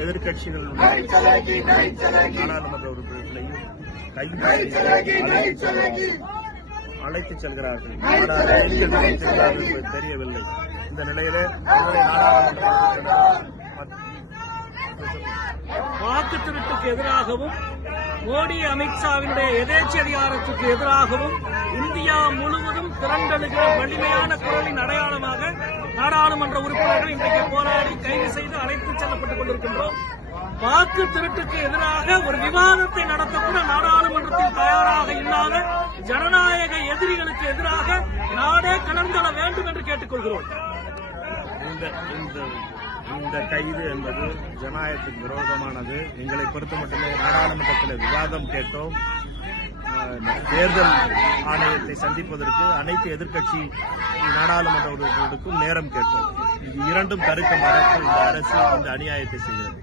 எதிர்கட்சிகள் நாடாளுமன்ற உறுப்பினர்களையும் அழைத்து செல்கிறார்கள். தெரியவில்லை. இந்த நிலையிலே வாக்கு திருட்டுக்கு எதிராகவும் மோடி அமித்ஷாவினுடைய எதேச்சதிகாரத்துக்கு எதிராகவும் இந்தியா முழுவதும் திரண்டெழுகிற வலிமையான குரலின் அடையாளமாக நாடாளுமன்ற உறுப்பினர்கள் இன்றைக்கு போராடி கைது செய்து அழைத்துச் செல்லப்பட்டுக் கொண்டிருக்கின்றோம். வாக்கு திருட்டுக்கு எதிராக ஒரு விவாதத்தை நடத்தக்கூட நாடாளுமன்றத்தில் தயாராக இல்லாத ஜனநாயக எதிரிகளுக்கு எதிராக நாடே கலந்துகொள்ள வேண்டும் என்று கேட்டுக்கொள்கிறோம். இந்த கைது என்பது ஜனநாயகத்துக்கு விரோதமானது. எங்களை பொறுத்த மட்டுமே நாடாளுமன்றத்தில் விவாதம் கேட்டோம். தேர்தல் ஆணையத்தை சந்திப்பதற்கு அனைத்து எதிர்க்கட்சி நாடாளுமன்ற உறுப்பினர்களுக்கும் நேரம் கேட்டோம். இது இரண்டும் தடுக்க மறுத்து இந்த அரசு இந்த அநியாயத்தை செய்கிறது.